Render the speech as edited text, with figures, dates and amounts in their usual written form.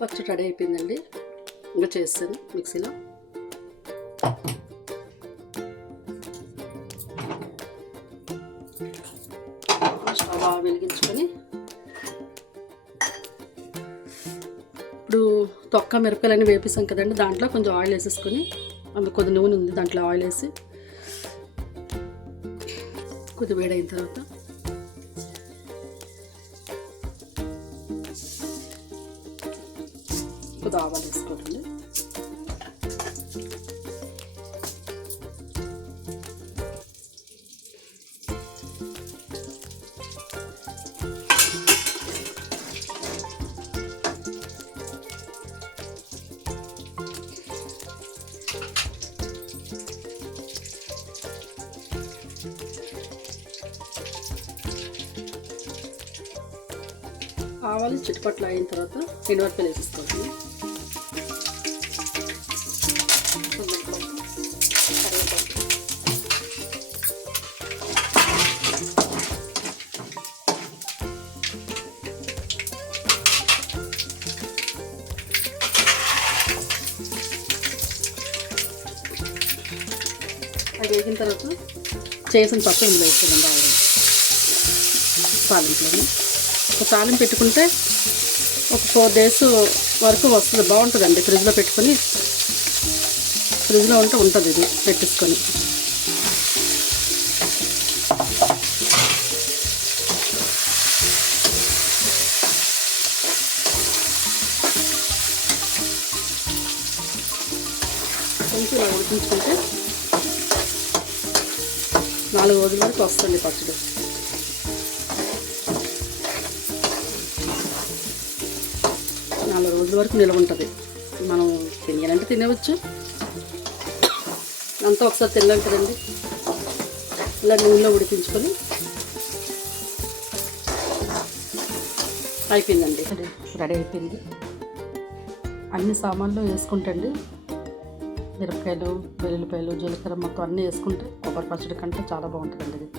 పచ్చడి రెడీ అయిపోయిందండి. ఇంకా చేస్తాను మిక్సీలో. స్టవ్ బాగా వెలిగించుకొని ఇప్పుడు తొక్క మిరపకాయలన్నీ వేపేసాం కదండి, దాంట్లో కొంచెం ఆయిల్ వేసేసుకొని, అందులో కొద్ది నూనె ఉంది, దాంట్లో ఆయిల్ వేసి కొద్ది వేడైన తర్వాత కొద్ది ఆవాలు వేసుకోండి. ఆవాలు చిట్టుపట్లు అయిన తర్వాత ఎండుమిరపకాయలు వేసేసుకోండి. అది వేగిన తర్వాత చేసిన పప్పు ఇందులో వేసుకోండి. ఆయిల్ తాలింపులోని ఒక తాలింపు పెట్టుకుంటే ఒక 4 days వరకు వస్తుంది, బాగుంటుందండి. ఫ్రిడ్జ్లో పెట్టుకొని ఫ్రిడ్జ్లో ఉంటుంది ఇది పెట్టేసుకొని. కొంచెం ఇలా ఉడికించుకుంటే 4 రోజుల వరకు వస్తుంది పచ్చడి. రోజుల వరకు నిల్వ ఉంటుంది. మనం తినేయాలంటే తినవచ్చు, అంతా ఒకసారి తినలేం కదండి. ఇలా నూనెలో ఉడికించుకొని అయిపోయిందండి. రెడీ అయిపోయింది. అన్ని సామాన్లు వేసుకుంటండి, మిరపకాయలు, వెల్లుల్లిపాయలు, జీలకర్ర మొత్తం అన్నీ వేసుకుంటే కొబ్బరి పచ్చడి కంటే చాలా బాగుంటుందండి ఇది.